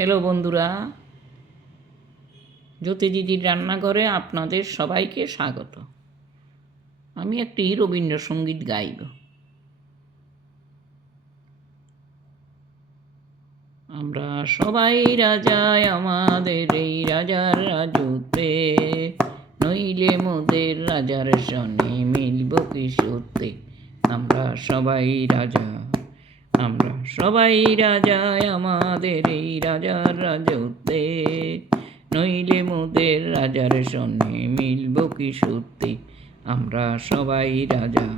Hello বন্ধুরা, জ্যোতি দিদির রান্নাঘরে আপনাদের সবাইকে স্বাগত। আমি একটি রবীন্দ্রসঙ্গীত গাইব। আমরা সবাই রাজায় আমাদের এই রাজার রাজত্বে, নইলে মোদের রাজার সনে মিলব কি সত্যে। আমরা সবাই রাজা, আমরা সবাই রাজায় আমাদের এই রাজার রাজত্বে, নইলে মোদের রাজার সনে মিলব কি সত্যি। আমরা সবাই রাজা,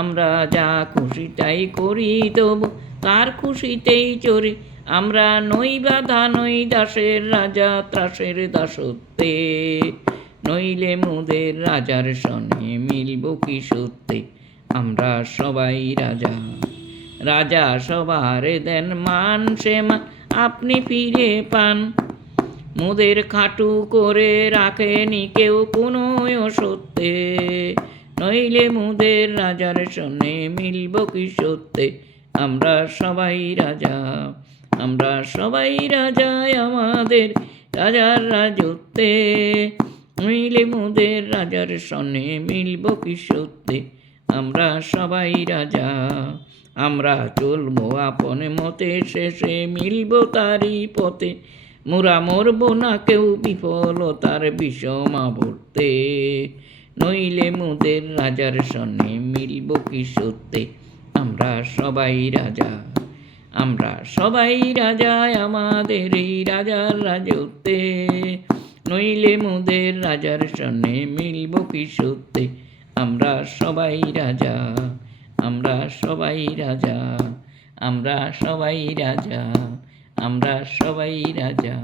আমরা যা খুশি তাই করি, তবু তার খুশিতেই চড়ি। আমরা নই বাধা নই দাসের রাজা ত্রাসের দাসত্বে, নইলে মোদের রাজার সনে মিলব কি সত্যি। আমরা সবাই রাজা, রাজা সবার দেন মান, সে মান আপনি ফিরে পান। মোদের খাটু করে রাখেনি কেউ কোনো সত্যে, নইলে মোদের রাজার সনে মিলব কি সত্যে। আমরা সবাই রাজা, আমরা সবাই রাজায় আমাদের রাজার রাজত্বে, নইলে মোদের রাজার সনে মিলব কি সত্যে। আমরা সবাই রাজা, আমরা চলবো আপন মতে, শেষে মিলব তারই পথে। মোরা মরব না কেউ বিফলতার বিষম আবর্তে, নইলে মোদের রাজার সনে মিলব কি সত্যে। আমরা সবাই রাজা, আমরা সবাই রাজায় আমাদের এই রাজার রাজত্বে, নইলে মোদের রাজার সনে মিলব কি সত্যে। আমরা সবাই রাজা, আমরা সবাই রাজা, আমরা সবাই রাজা, আমরা সবাই রাজা।